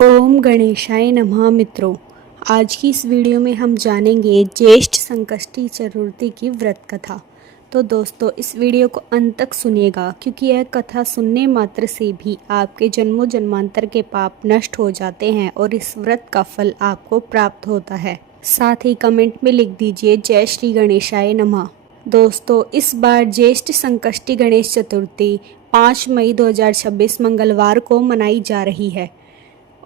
ओम गणेशाय नमः। मित्रों, आज की इस वीडियो में हम जानेंगे ज्येष्ठ संकष्टी चतुर्थी की व्रत कथा। तो दोस्तों, इस वीडियो को अंत तक सुनिएगा, क्योंकि यह कथा सुनने मात्र से भी आपके जन्मों जन्मांतर के पाप नष्ट हो जाते हैं और इस व्रत का फल आपको प्राप्त होता है। साथ ही कमेंट में लिख दीजिए जय श्री गणेशाय नमः। दोस्तों, इस बार ज्येष्ठ संकष्टी गणेश चतुर्थी 5 मई 2026 मंगलवार को मनाई जा रही है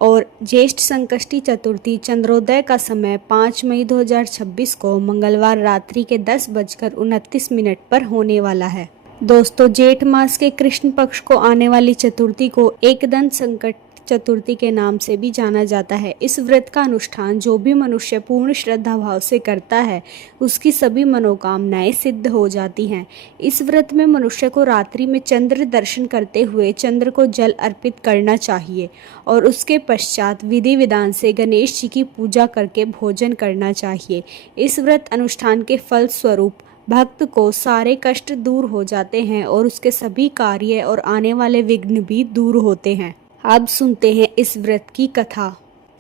और ज्येष्ठ संकष्टी चतुर्थी चंद्रोदय का समय 5 मई 2026 को मंगलवार रात्रि के 10:29 पर होने वाला है। दोस्तों, जेठ मास के कृष्ण पक्ष को आने वाली चतुर्थी को एकदंत संकट चतुर्थी के नाम से भी जाना जाता है। इस व्रत का अनुष्ठान जो भी मनुष्य पूर्ण श्रद्धा भाव से करता है, उसकी सभी मनोकामनाएं सिद्ध हो जाती हैं। इस व्रत में मनुष्य को रात्रि में चंद्र दर्शन करते हुए चंद्र को जल अर्पित करना चाहिए और उसके पश्चात विधि विधान से गणेश जी की पूजा करके भोजन करना चाहिए। इस व्रत अनुष्ठान के फल स्वरूप भक्त को सारे कष्ट दूर हो जाते हैं और उसके सभी कार्य और आने वाले विघ्न भी दूर होते हैं। अब सुनते हैं इस व्रत की कथा।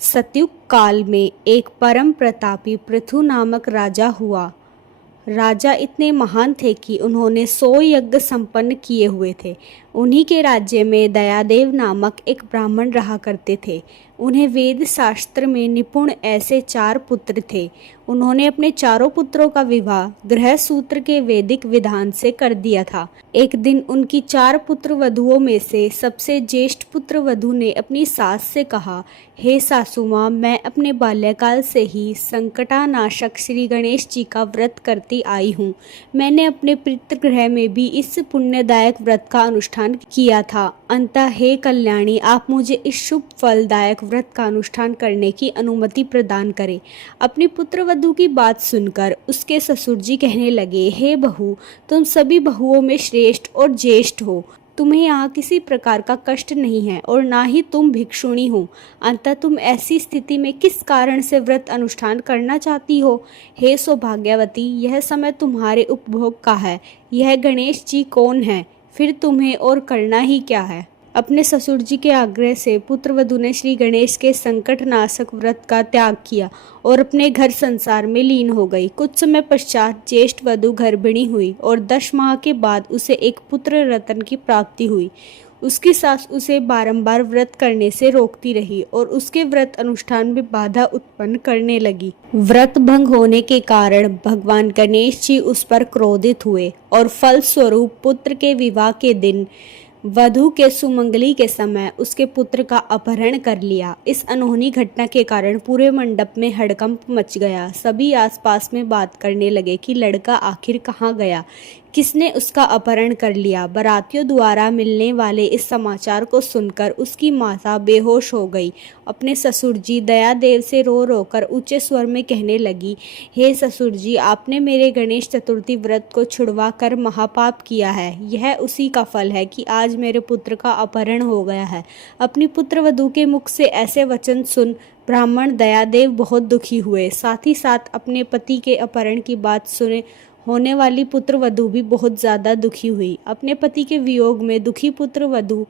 सतयुग काल में एक परम प्रतापी पृथु नामक राजा हुआ। राजा इतने महान थे कि उन्होंने 100 यज्ञ संपन्न किए हुए थे। उन्हीं के राज्य में दयादेव नामक एक ब्राह्मण रहा करते थे। उन्हें वेद शास्त्र में निपुण ऐसे 4 पुत्र थे। उन्होंने अपने चारों पुत्रों का विवाह गृह सूत्र के वैदिक विधान से कर दिया था। एक दिन उनकी 4 पुत्र वधुओं में से सबसे ज्येष्ठ पुत्र वधु ने अपनी सास से कहा, हे सासू माँ, मैं अपने बाल्यकाल से ही संकटानाशक श्री गणेश जी का व्रत करती आई हूँ। मैंने अपने पितृगृह में भी इस पुण्यदायक व्रत का अनुष्ठान किया था। अंतः हे कल्याणी, आप मुझे इस शुभ फलदायक व्रत का अनुष्ठान करने की अनुमति प्रदान करें। अपनी पुत्र वधु की बात सुनकर उसके ससुर जी कहने लगे, हे बहू, तुम सभी बहुओं में श्रेष्ठ और ज्येष्ठ हो। तुम्हें यहाँ किसी प्रकार का कष्ट नहीं है और ना ही तुम भिक्षुणी हो। अतः तुम ऐसी स्थिति में किस कारण से व्रत अनुष्ठान करना चाहती हो? हे सौभाग्यवती, यह समय तुम्हारे उपभोग का है। यह गणेश जी कौन है? फिर तुम्हें और करना ही क्या है? अपने ससुर जी के आग्रह से पुत्रवधु ने श्री गणेश के संकटनाशक व्रत का त्याग किया और अपने घर संसार में लीन हो गई। कुछ समय पश्चात ज्येष्ठ वधु गर्भिणी हुई और 10 माह के बाद उसे एक पुत्र रत्न की प्राप्ति हुई। उसकी सास उसे बारंबार व्रत करने से रोकती रही और उसके व्रत अनुष्ठान में बाधा उत्पन्न करने लगी। व्रत भंग होने के कारण भगवान गणेश जी उस पर क्रोधित हुए और फल स्वरूप पुत्र के विवाह के दिन वधु के सुमंगली के समय उसके पुत्र का अपहरण कर लिया। इस अनहोनी घटना के कारण पूरे मंडप में हड़कंप मच गया। सभी आसपास में बात करने लगे कि लड़का आखिर कहाँ गया, किसने उसका अपहरण कर लिया। बारातियों द्वारा मिलने वाले इस समाचार को सुनकर उसकी माता बेहोश हो गई। अपने ससुर जी दयादेव से रो रो कर ऊंचे स्वर में कहने लगी, हे ससुर जी, आपने मेरे गणेश चतुर्थी व्रत को छुड़वा कर महापाप किया है। यह उसी का फल है कि आज मेरे पुत्र का अपहरण हो गया है। अपनी पुत्र वधू के मुख से ऐसे वचन सुन ब्राह्मण दयादेव बहुत दुखी हुए। साथ ही साथ अपने पति के अपहरण की बात सुने होने वाली पुत्र वधू भी बहुत ज़्यादा दुखी हुई। अपने पति के वियोग में दुखी पुत्र वधू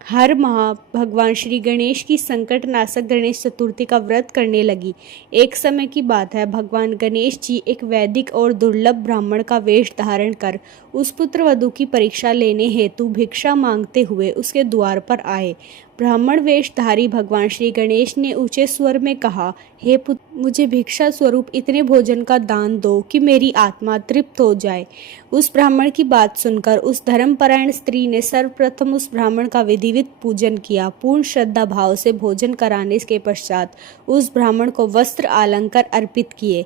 हर माह भगवान श्री गणेश की संकटनाशक गणेश चतुर्थी का व्रत करने लगी। एक समय की बात है, भगवान गणेश जी एक वैदिक और दुर्लभ ब्राह्मण का वेश धारण कर उस पुत्र वधू की परीक्षा लेने हेतु भिक्षा मांगते हुए उसके द्वार पर आए। ब्राह्मण वेशधारी भगवान श्री गणेश ने ऊंचे स्वर में कहा, हे पुत्र, मुझे भिक्षा स्वरूप इतने भोजन का दान दो कि मेरी आत्मा तृप्त हो जाए। उस ब्राह्मण की बात सुनकर उस धर्मपरायण स्त्री ने सर्वप्रथम उस ब्राह्मण का विधिवत पूजन किया। पूर्ण श्रद्धा भाव से भोजन कराने के पश्चात उस ब्राह्मण को वस्त्र अलंकार अर्पित किए।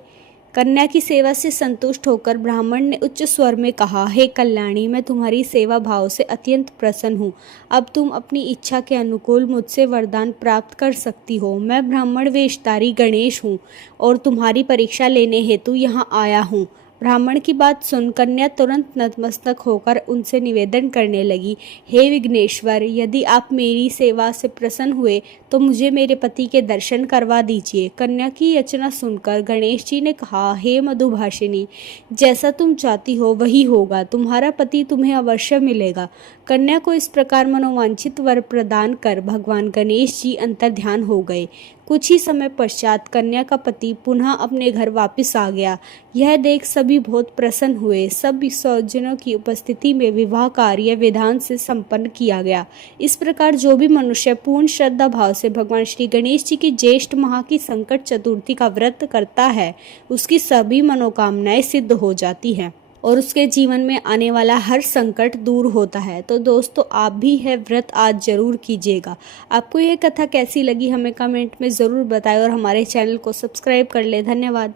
कन्या की सेवा से संतुष्ट होकर ब्राह्मण ने उच्च स्वर में कहा, हे कल्याणी, मैं तुम्हारी सेवा भाव से अत्यंत प्रसन्न हूँ। अब तुम अपनी इच्छा के अनुकूल मुझसे वरदान प्राप्त कर सकती हो। मैं ब्राह्मण वेशधारी गणेश हूँ और तुम्हारी परीक्षा लेने हेतु यहाँ आया हूँ। ब्राह्मण की बात सुन कन्या तुरंत नतमस्तक होकर उनसे निवेदन करने लगी, हे विघ्नेश्वर, यदि आप मेरी सेवा से प्रसन्न हुए तो मुझे मेरे पति के दर्शन करवा दीजिए। कन्या की याचना सुनकर गणेश जी ने कहा, हे मधुभाषिनी, जैसा तुम चाहती हो वही होगा, तुम्हारा पति तुम्हें अवश्य मिलेगा। कन्या को इस प्रकार मनोवांछित वर प्रदान कर भगवान गणेश जी अंतर्ध्यान हो गए। कुछ ही समय पश्चात कन्या का पति पुनः अपने घर वापस आ गया। यह देख सभी बहुत प्रसन्न हुए। सब स्वजनों की उपस्थिति में विवाह कार्य विधान से संपन्न किया गया। इस प्रकार जो भी मनुष्य पूर्ण श्रद्धा भाव से भगवान श्री गणेश जी की ज्येष्ठ माह की संकट चतुर्थी का व्रत करता है, उसकी सभी मनोकामनाएं सिद्ध हो जाती हैं और उसके जीवन में आने वाला हर संकट दूर होता है। तो दोस्तों, आप भी यह व्रत आज जरूर कीजिएगा। आपको यह कथा कैसी लगी हमें कमेंट में ज़रूर बताएं और हमारे चैनल को सब्सक्राइब कर ले। धन्यवाद।